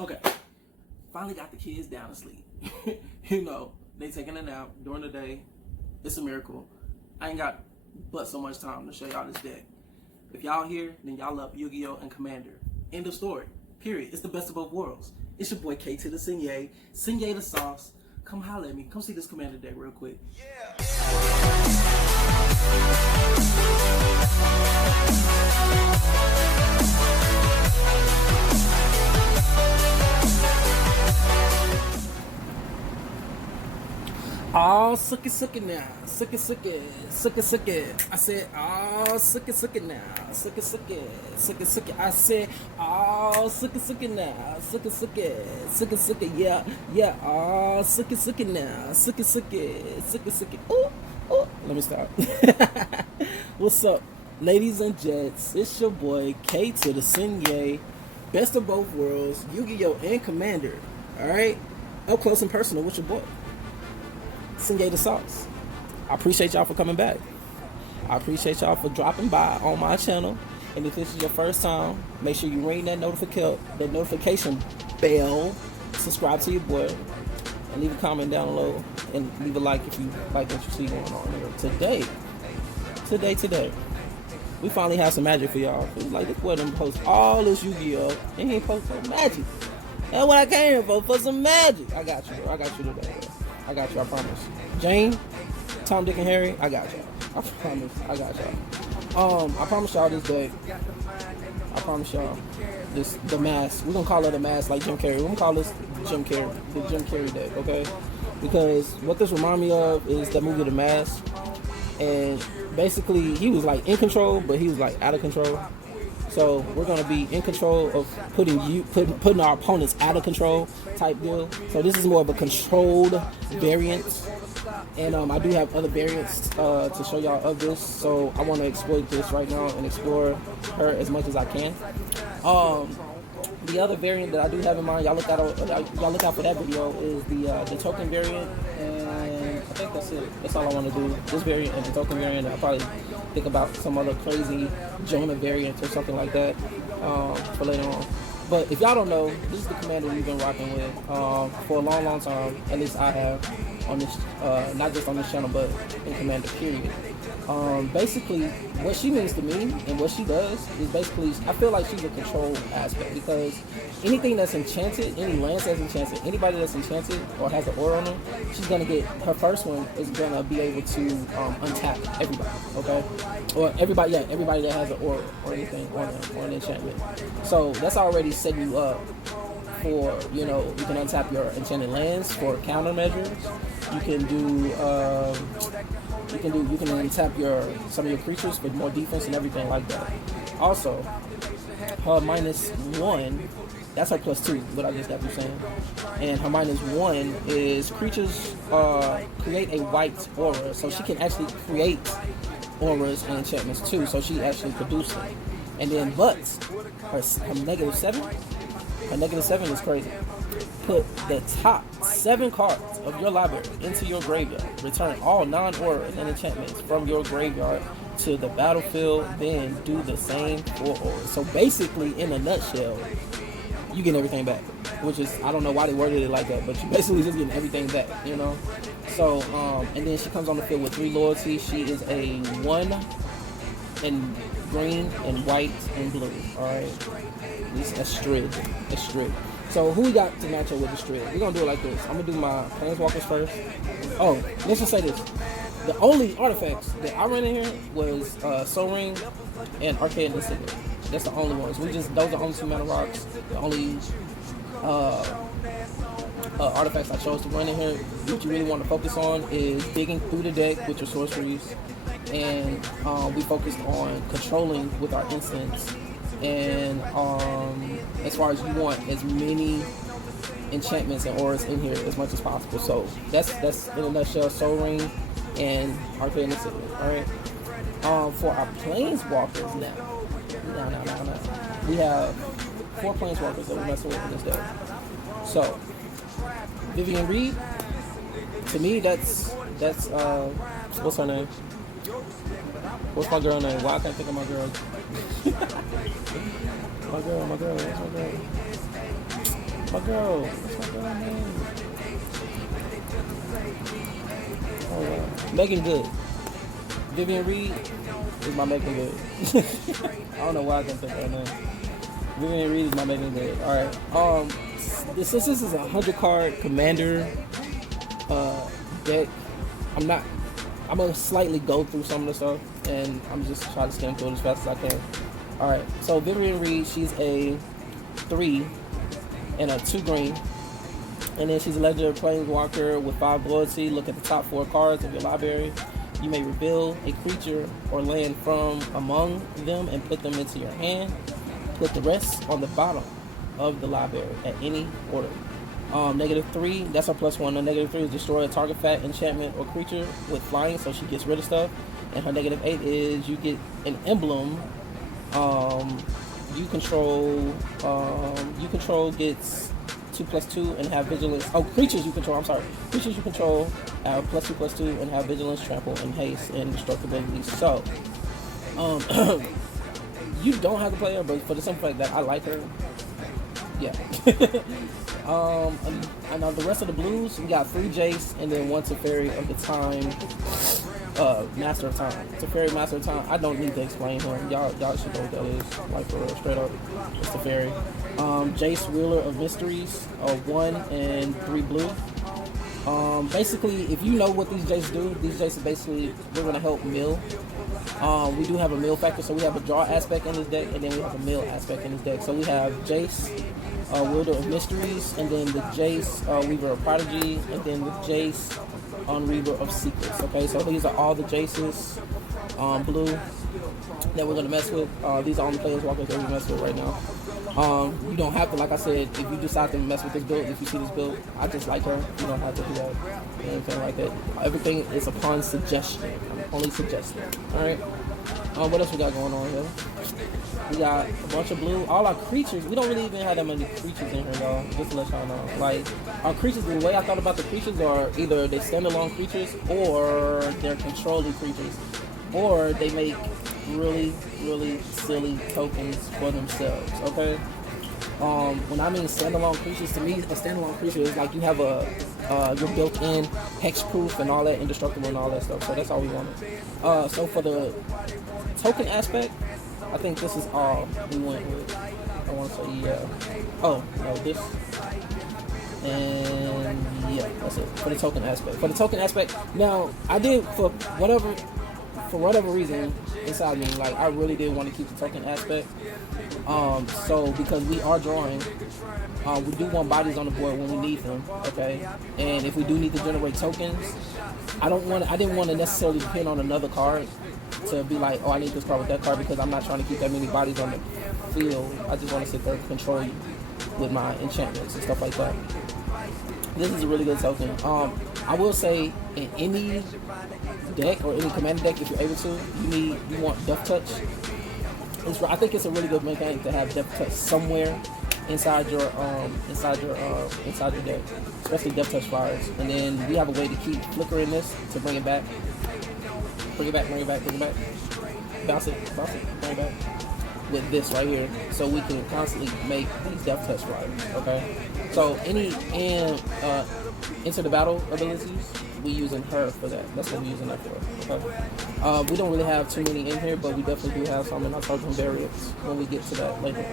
Okay, finally got the kids down to sleep. You know, they taking a nap during the day. It's a miracle. I ain't got but so much time to show y'all this deck. If y'all here, then y'all love Yu-Gi-Oh! And Commander. End of story. Period. It's the best of both worlds. It's your boy K to the Signet. Signet the sauce. Come holler at me. Come see this Commander deck real quick. Yeah. Oh, suck it now. Suck it. I said, oh, suck it now. Suck it. I said, oh, suck it now. Suck it. Yeah. Oh, suck it now. Suck it. Ooh. Let me stop. What's up, ladies and gents? It's your boy K to the Signet. Best of both worlds, Yu-Gi-Oh! And Commander. All right, up close and personal with your boy. Signet the sauce. I appreciate y'all for coming back. I appreciate y'all for dropping by on my channel. And if this is your first time, make sure you ring that notification bell. Subscribe to your boy, and leave a comment down below, and leave a like if you like what you see going on here. Today, we finally have some magic for y'all. Like, this boy done post all this Yu-Gi-Oh! And he ain't post no magic. That's what I came here for some magic. I got you, bro. I got you today, bro. I got you, I promise. Jane, Tom, Dick, and Harry, I got y'all. I promise, I got y'all. I promise y'all this day. I promise y'all the mask. We're gonna call it a mask like Jim Carrey. We're gonna call this the Jim Carrey deck, okay? Because what this remind me of is that movie The Mask. And basically he was like in control, but he was like out of control. So we're gonna be in control of putting our opponents out of control type deal. So this is more of a controlled variant, and I do have other variants to show y'all of this. So I want to exploit this right now and explore her as much as I can. The other variant that I do have in mind, y'all look out for that video, is the token variant, and I think that's it. That's all I want to do. This variant and the token variant. I'll probably think about some other crazy Jonah variant or something like that for later on. But if y'all don't know, this is the Commander we've been rocking with for a long time. At least I have on this, not just on this channel, but in Commander period. Basically, what she means to me and what she does is basically, I feel like she's a control aspect, because anything that's enchanted, any lands that's enchanted, anybody that's enchanted or has an aura on them, she's gonna get, her first one is gonna be able to untap everybody, okay? Or everybody that has an aura or anything on them, or an enchantment. So that's already setting you up for, you know, you can untap your enchanted lands for countermeasures. You can do you can untap some of your creatures for more defense and everything like that. Also, her -1, that's her +2, what I just got you saying. And her -1 is creatures create a white aura, so she can actually create auras and enchantments too. So she actually produces them. And then, but her -7. Her -7 is crazy. Put the top 7 cards of your library into your graveyard. Return all non-auras and enchantments from your graveyard to the battlefield. Then do the same for auras. So basically, in a nutshell, you get everything back. Which is, I don't know why they worded it like that, but you basically just getting everything back, you know? So, and then she comes on the field with 3 loyalty. She is a 1 in green and white and blue, alright? This Estrid. So who we got to match up with Estrid? We're gonna do it like this. I'm gonna do my Planeswalkers first. Oh, let's just say this. The only artifacts that I ran in here was Soul Ring and Arcane and Signet. That's the only ones. Those are the only 2 mana rocks. The only artifacts I chose to run in here. What you really want to focus on is digging through the deck with your sorceries, and we focused on controlling with our instants. And as far as you want as many enchantments and auras in here as much as possible. So that's in a nutshell Soul Ring and Arcane and Signet. Alright. For our Planeswalkers now. We have 4 Planeswalkers that we're messing with in this deck. So Vivien Reid, to me that's what's her name? What's my girl name? Why I can't think of my girl? my girl. What's my girl? My girl. What's my girl name? Oh, wow. Megan Good. Vivien Reid is my Megan Good. I don't know why I can't think of her name. Vivien Reid is my Megan Good. Alright. This is a 100 card commander deck. I'm gonna slightly go through some of the stuff, and I'm just trying to skim through it as fast as I can. Alright, so Vivien Reid, she's a 3 and a 2 green. And then she's a legendary Planeswalker with 5 loyalty. Look at the top 4 cards of your library. You may reveal a creature or land from among them and put them into your hand. Put the rest on the bottom of the library at any order. -3, that's her +1. The -3 is destroy a target fat enchantment or creature with flying, so she gets rid of stuff. And her -8 is you get an emblem. You control gets 2/2 and have vigilance. Oh, creatures you control. I'm sorry. Creatures you control have +2/2 and have vigilance, trample, and haste and destructibility. So, you don't have to play her, but for the simple fact that I like her, yeah. And the rest of the blues, we got 3 Jace and then 1 Teferi of the time. Master of Time. Teferi, Master of Time. I don't need to explain him. Y'all should know what that is. Like for real, straight up. It's Teferi. Jace, wielder of mysteries. 1 and 3 blue. Basically, if you know what these Jaces do, these Jaces basically, we're going to help mill. We do have a mill factor, so we have a draw aspect in this deck, and then we have a mill aspect in this deck. So we have Jace, wielder of mysteries, and then the Jace, weaver of prodigy, and then the Jace, unraveler of secrets. Okay, so these are all the Jaces, blue, that we're going to mess with. These are all the Planeswalkers that we mess with right now. You don't have to, like I said, if you decide to mess with this build, if you see this build, I just like her, you don't have to do that, anything like that. Everything is upon suggestion. I'm only suggesting. Alright, what else we got going on here? We got a bunch of blue. All our creatures, we don't really even have that many creatures in here, y'all, just to let y'all know. Like, our creatures, the way I thought about the creatures are either they standalone creatures, or they're controlling creatures, or they make really, really silly tokens for themselves, okay? When I mean standalone creatures, to me, a standalone creature is like you have your built-in hexproof and all that, indestructible and all that stuff, so that's all we wanted. So for the token aspect, I think this is all we went with. I want to say, yeah. Oh, no, this. And yeah, that's it for the token aspect. For the token aspect, now I did for whatever reason inside me, like I really did want to keep the token aspect. So because we are drawing, we do want bodies on the board when we need them, okay? And if we do need to generate tokens, I didn't want to necessarily depend on another card to be like, oh, I need this card with that card, because I'm not trying to keep that many bodies on the field. I just want to sit there and control you with my enchantments and stuff like that. This is a really good token. I will say in any deck or any commander deck, if you're able to, you want Death Touch. I think it's a really good mechanic to have Death Touch somewhere inside your deck, especially Death Touch flyers. And then we have a way to keep flickering this to bring it back. Bring it back. Bounce it, bring it back. With this right here, so we can constantly make these Death Touch flyers, okay? So any Enter the Battle abilities, we using her for that. That's what we're using that for, okay? We don't really have too many in here, but we definitely do have some, and I'll talk about variants when we get to that later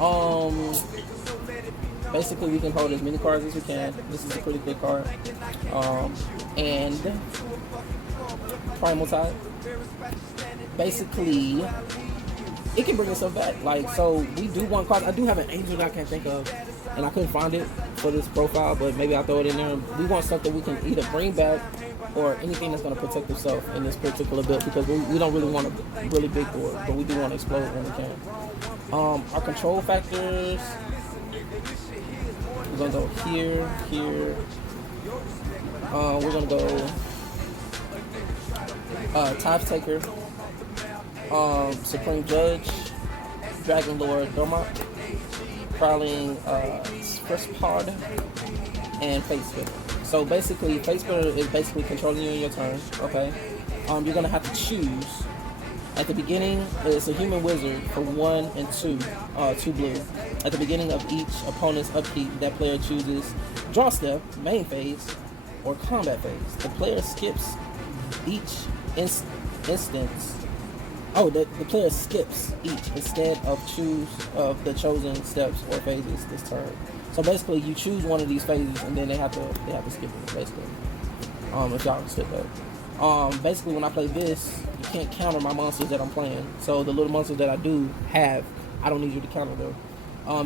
on. Basically, we can hold as many cards as we can. This is a pretty good card. And Primal Tithe. Basically, it can bring itself back. Like, so we do want cards. I do have an angel that I can't think of, and I couldn't find it for this profile, but maybe I'll throw it in there. We want something we can either bring back or anything that's going to protect itself in this particular build, because we don't really want a really big board, but we do want to explode when we can. Our control factors, we're going to go here. We're going to go Tithe Taker, Supreme Judge, Dragon Lord Dormont, Prowling First Pod, and Face Spitter. So basically, Face Spitter is basically controlling you in your turn, okay? You're going to have to choose At the beginning, it's a human wizard for 1 and 2, 2 blue. At the beginning of each opponent's upkeep, that player chooses draw step, main phase, or combat phase. The player skips each instance. Oh, the player skips each instead of the chosen steps or phases this turn. So basically, you choose one of these phases, and then they have to skip it. Basically, if y'all understood that. Basically, when I play this, you can't counter my monsters that I'm playing. So the little monsters that I do have, I don't need you to counter them.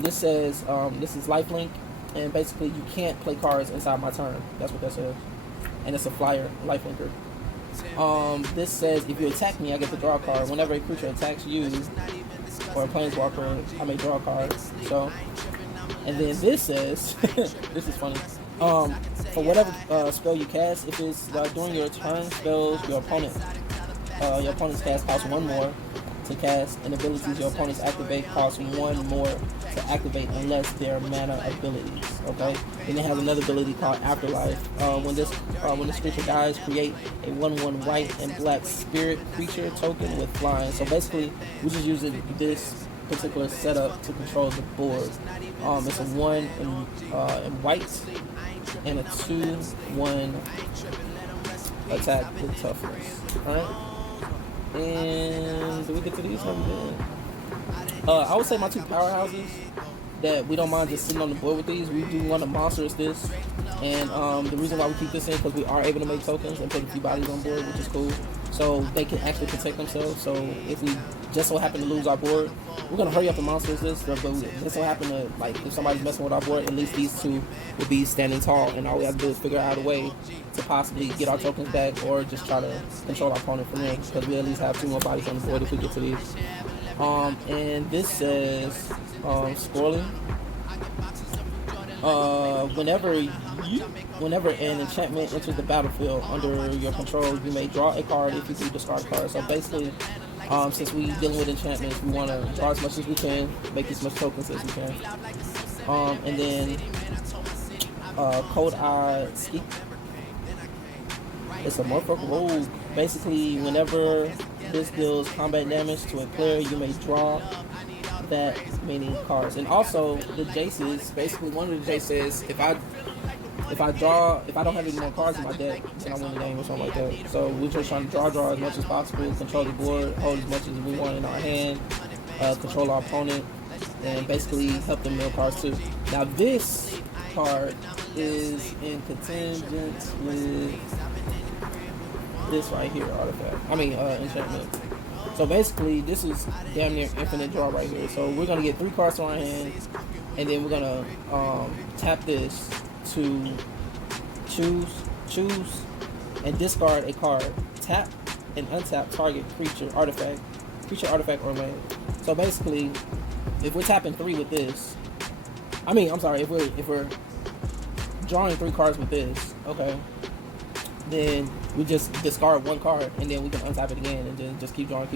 This says this is lifelink, and basically you can't play cards inside my turn. That's what that says, and it's a flyer lifelinker. This says if you attack me, I get to draw a card. Whenever a creature attacks you or a planeswalker, I may draw a card. So, and then this says, this is funny. For whatever spell you cast, if it's during your turn, spells your opponent's cast costs 1 more to cast, and abilities your opponents activate cost 1 more to activate unless they're mana abilities. Okay. Then it has another ability called Afterlife. When this creature dies, create a 1/1 white and black spirit creature token with flying. So basically, we're just using this particular setup to control the board. It's a 1 in white and a 2/1 attack with toughness. Alright? And do we get to these? How we doing? I would say my 2 powerhouses that we don't mind just sitting on the board with these. We do want to monsters this, and the reason why we keep this in because we are able to make tokens and put a few bodies on board, which is cool. So they can actually protect themselves. So if we just so happen to lose our board, we're gonna hurry up and monsters this. But we just so happen to, like, if somebody's messing with our board, at least these 2 will be standing tall, and all we have to do is figure out a way to possibly get our tokens back, or just try to control our opponent from there, because we at least have 2 more bodies on the board if we get to these. And this says scrolling. Whenever an enchantment enters the battlefield under your control, you may draw a card if you do discard a card. So basically, since we dealing with enchantments, we want to draw as much as we can, make as much tokens as we can. And then Cold-eyed.Selkie. It's a motherfucker rogue. Basically, whenever this deals combat damage to a player, you may draw that many cards. And also, the Jaces, basically one of the Jaces, if I don't have any more cards in my deck, then I win the game or something like that. So we're just trying to draw as much as possible, control the board, hold as much as we want in our hand, control our opponent, and basically help them mill cards too. Now this card is in contingent with this right here, enchantment. So basically, this is damn near infinite draw right here. So we're gonna get 3 cards to our hand, and then we're gonna tap this to choose and discard a card. Tap and untap target creature, artifact, or land. So basically, if we're tapping 3 with this, if we're drawing 3 cards with this, okay, then we just discard 1 card, and then we can untap it again, and then just keep drawing.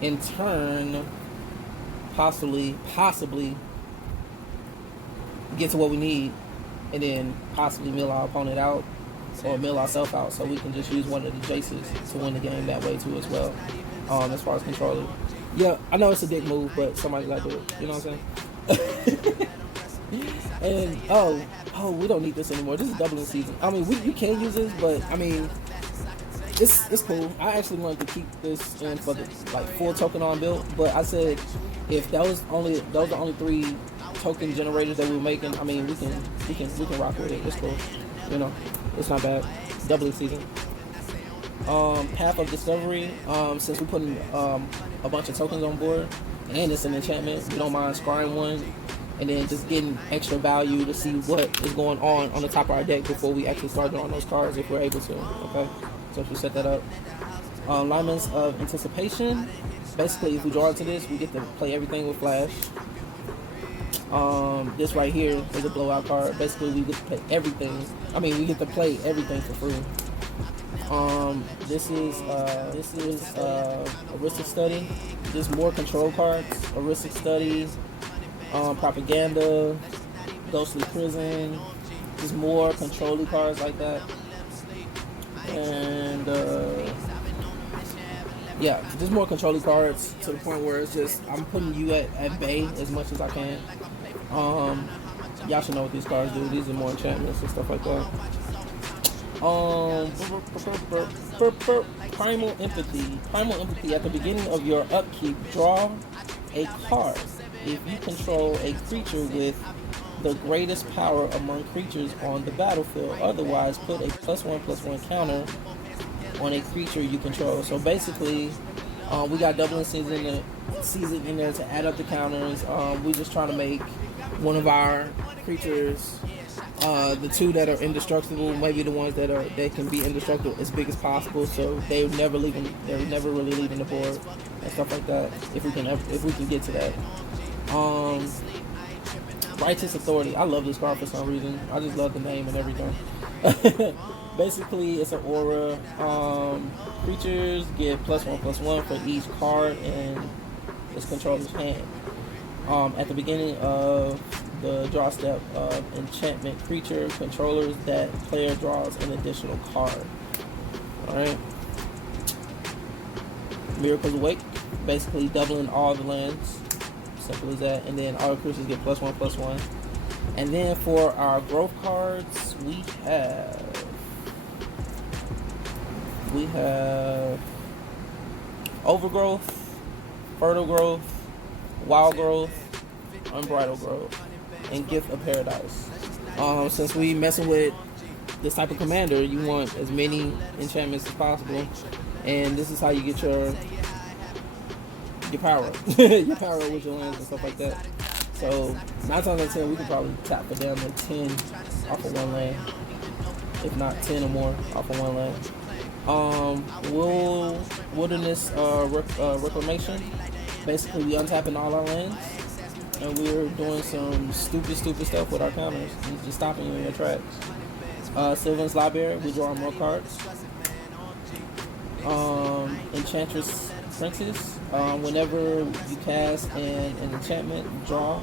In turn, possibly get to what we need, and then possibly mill our opponent out, or mill ourselves out, so we can just use one of the Jaces to win the game that way too as well. As far as controlling, yeah, I know it's a dick move, but somebody gotta do it. You know what I'm saying? And we don't need this anymore. This is doubling season. I mean, we can use this, but I mean, it's cool. I actually wanted to keep this in for the full token on build, but I said if those are only 3 token generators that we're making, I mean, we can rock with it. It's cool. You know, it's not bad. Doubling season. Path of Discovery. Since we're putting a bunch of tokens on board, and it's an enchantment, we don't mind scrying 1. And then just getting extra value to see what is going on the top of our deck before we actually start drawing those cards if we're able to. Okay, so if we set that up. Alignments of Anticipation. Basically, if we draw into this, we get to play everything with Flash. This right here is a blowout card. Basically, we get to play everything. We get to play everything for free. This is Heuristic Study. Just more control cards. Heuristic Study. Propaganda, Ghostly Prison, just more control cards like that. And yeah, just more controlling cards to the point where it's just I'm putting you at bay as much as I can. Y'all should know what these cards do. These are more enchantments and stuff like that. Primal Empathy. Primal Empathy. At the beginning of your upkeep, draw a card. If you control a creature with the greatest power among creatures on the battlefield, otherwise put a +1/+1 counter on a creature you control. So basically, we got doubling season in there to add up the counters. We just trying to make one of our creatures, the two that are indestructible, maybe the ones that can be indestructible, as big as possible. So they're never really leaving the board and stuff like that. If we can get to that. Righteous Authority. I love this card for some reason. I just love the name and everything. Basically, it's an aura. Creatures get +1/+1 for each card in its controller's hand. At the beginning of the draw step of enchantment creature controllers, that player draws an additional card. Alright. Miracle's Awake. Basically doubling all the lands. Simple as that. And then all creatures get +1/+1. And then for our growth cards, we have Overgrowth, Fertile Growth, Wild Growth, Unbridled Growth, and Gift of Paradise. Since we messing with this type of commander, you want as many enchantments as possible, and this is how you get your power, your power with your lands and stuff like that. So 9 times out of 10, we could probably tap for down to 10 off of one land, if not 10 or more off of one land. Wilderness Reclamation. Basically, we untapping all our lands, and we're doing some stupid stuff with our counters. It's just stopping you in your tracks. Sylvan's Library. We draw more cards. Enchantress Princess. Whenever you cast an enchantment, draw.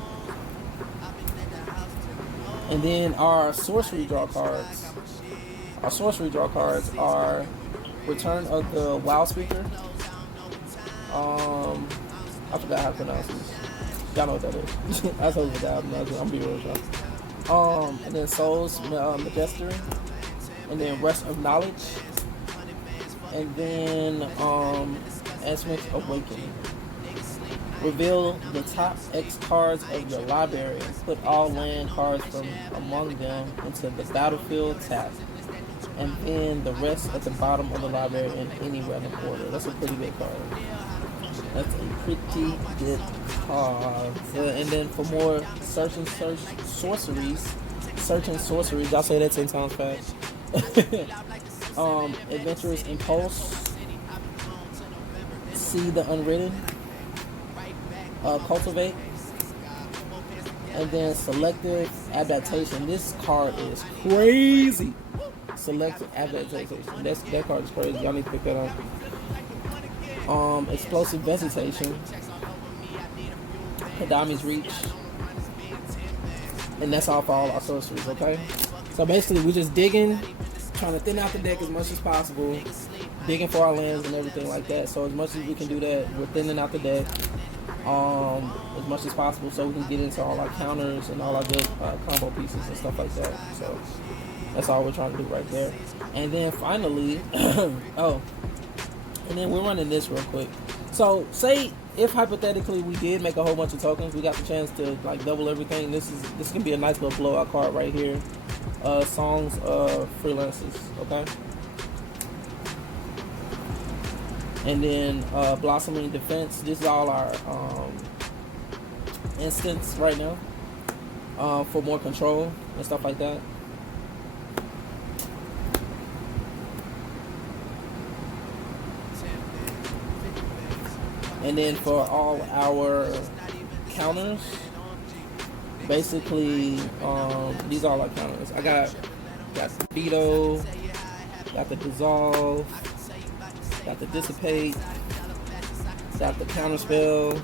And then our sorcery draw cards. Our sorcery draw cards are Return of the Wild Speaker. I forgot how to pronounce this. Y'all know what that is. I totally forgot how to pronounce it. I'm being real with y'all. And then Soul's Majesty. And then Rest of Knowledge. And then Esmith's Awakening. Reveal the top X cards of your library and put all land cards from among them into the battlefield tab. And then the rest at the bottom of the library in any random order. That's a pretty big card. That's a pretty good card. And then for more sorceries. Y'all say that 10 times fast. Adventurous Impulse. See the Unwritten. Cultivate. And then Selective Adaptation. This card is crazy. Selective Adaptation. That card is crazy. Y'all need to pick that up. Explosive Vegetation. Kadami's Reach. And that's all for all our sorceries, okay? So basically, we're just digging, trying to thin out the deck as much as possible, digging for our lands and everything like that. So as much as we can do that, we're thinning out the deck as much as possible so we can get into all our counters and all our good combo pieces and stuff like that. So that's all we're trying to do right there. And then finally, and then we're running this real quick. So say if hypothetically we did make a whole bunch of tokens, we got the chance to like double everything. This can be a nice little blowout card right here. Songs of Freelancers, okay? And then Blossoming Defense. This is all our instants right now for more control and stuff like that. And then for all our counters, basically, these are all our counters. I got the Veto, got the Dissolve, got the Dissipate, got the Counterspell,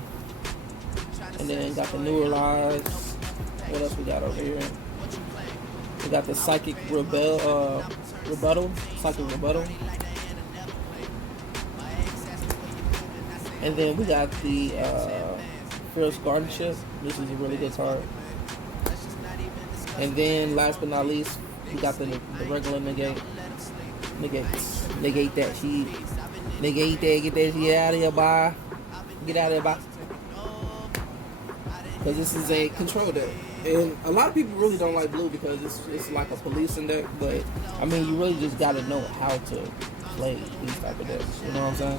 and then got the Neuralize. What else we got over here? We got the Psychic Rebuttal. And then we got the Fierce Guardianship. This is a really good card. And then last but not least, we got the regular negate. Negate that shit. Negate that, get that shit out of here, bye. Get out of here, bye. Because this is a control deck. And a lot of people really don't like blue because it's like a policing deck. But, I mean, you really just got to know how to play these type of decks. You know what I'm saying?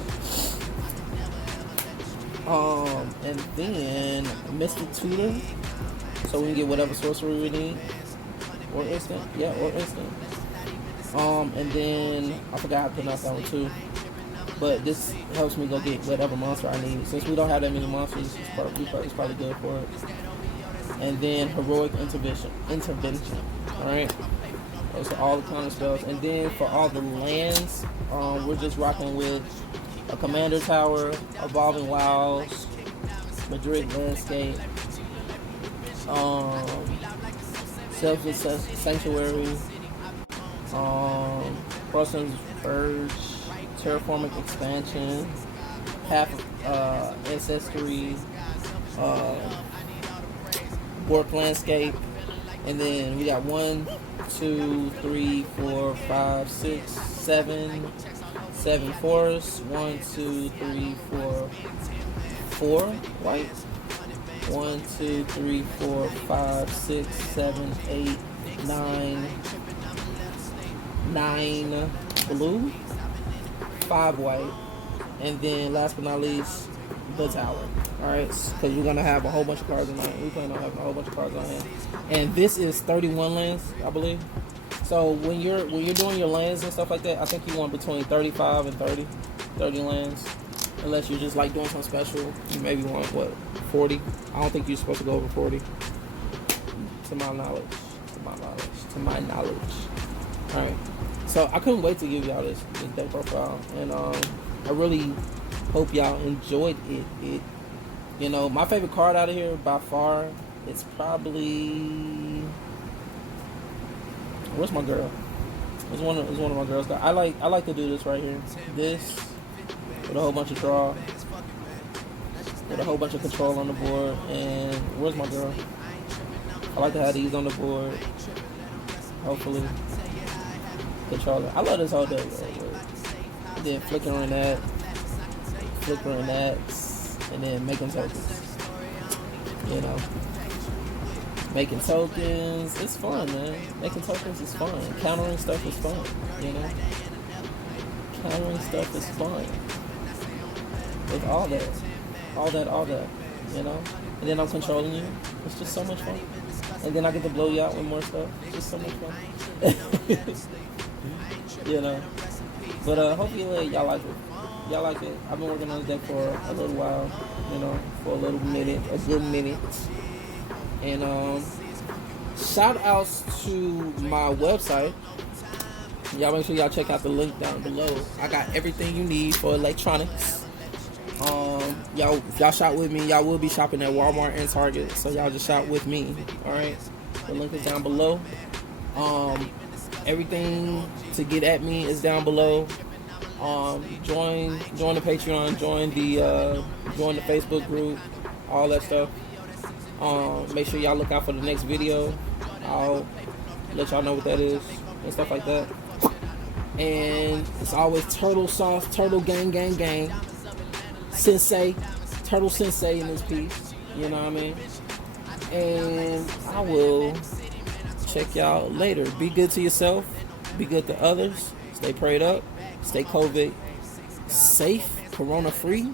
And then Mystic Tutor. So we can get whatever sorcery we need. Or instant. Yeah, or instant. And then, I forgot how to pronounce that one too. But this helps me go get whatever monster I need. Since we don't have that many monsters, it's probably good for it. And then Heroic Intervention. Alright? Those are all the counter spells. And then for all the lands, we're just rocking with a Commander Tower, Evolving Wilds, Madrid Landscape, Selfless Sanctuary, Frost's Urge, Terraforming Expansion, Path Ancestry, Bork Landscape, and then we got 1, 2, 3, 4, 5, 6, 7 forests. 1, 2, 3, 4, 4 white. 1, 2, 3, 4, 5, 6, 7, 8, 9 blue, 5 white, and then last but not least, the tower. Alright, because we're gonna have a whole bunch of cards in our hand. We plan on having a whole bunch of cards on hand. And this is 31 lands, I believe. So when you're doing your lands and stuff like that, I think you want between 35 and 30 lands. Unless you're just like doing something special, you maybe want what, 40? I don't think you're supposed to go over 40. To my knowledge. Alright. So I couldn't wait to give y'all this deck profile. And I really hope y'all enjoyed it. You know, my favorite card out of here by far is probably, where's my girl? It's one of my girls. I like to do this right here. This with a whole bunch of draw, with a whole bunch of control on the board. And where's my girl? I like to have these on the board. Hopefully controller. I love this whole deck. Then flickering that, and then making tokens. You know, making tokens. It's fun, man. Making tokens is fun. Countering stuff is fun. You know, countering stuff is fun. With all that. You know, and then I'm controlling you. It's just so much fun. And then I get to blow you out with more stuff. It's just so much fun. You know. But hopefully y'all like it. I've been working on this deck for a little while, you know, for a good minute. And shout outs to my website. Y'all make sure y'all check out the link down below. I got everything you need for electronics. Y'all, if y'all shop with me, y'all will be shopping at Walmart and Target, so y'all just shop with me. Alright, the link is down below. Everything to get at me is down below. Join the Patreon, join the Facebook group, all that stuff. Make sure y'all look out for the next video. I'll let y'all know what that is and stuff like that. And it's always turtle sauce, turtle gang. Sensei, turtle sensei in this piece. You know what I mean? And I will check y'all later. Be good to yourself. Be good to others. Stay prayed up. Stay COVID safe, corona free.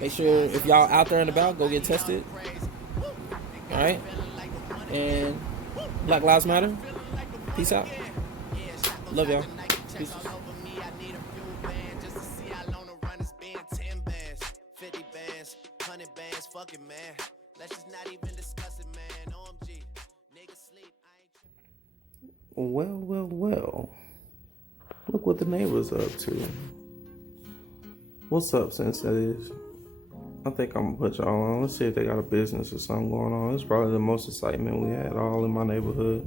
Make sure if y'all out there and about, go get tested. Alright? And Black Lives Matter. Peace out. Love y'all. Peace. Well. Look what the neighbor's up to. What's up, senseis? I think I'm gonna put y'all on. Let's see if they got a business or something going on. It's probably the most excitement we had all in my neighborhood.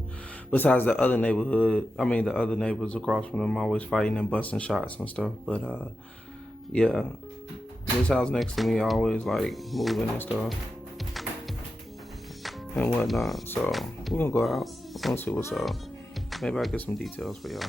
Besides the other neighborhood, the other neighbors across from them always fighting and busting shots and stuff. But yeah, This house next to me always like moving and stuff and whatnot. So we're gonna go out. We're gonna see what's up. Maybe I'll get some details for y'all.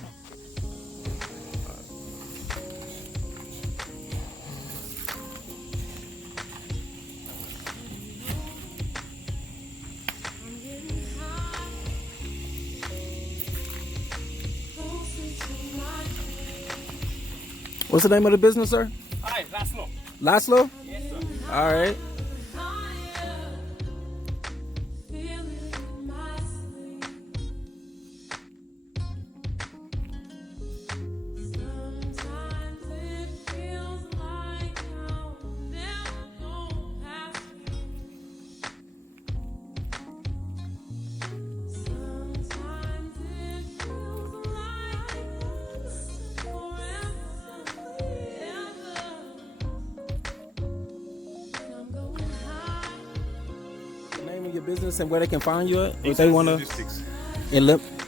What's the name of the business, sir? Hi, Laszlo. Laszlo? Yes, sir. All right. Your business and where they can find you at if they want to Logistics.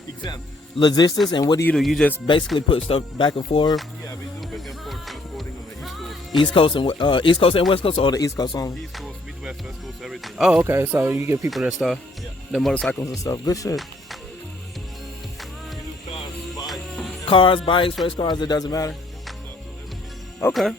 Exam logistics. And what do? You just basically put stuff back and forth? Yeah, we do back and forth transporting on the East Coast and East Coast and West Coast, or the East Coast only? East Coast, Midwest, West Coast, everything. Oh, okay. So you give people their stuff, their motorcycles and stuff. Good shit. We do cars, bikes. Cars, bikes, race cars. It doesn't matter. Okay.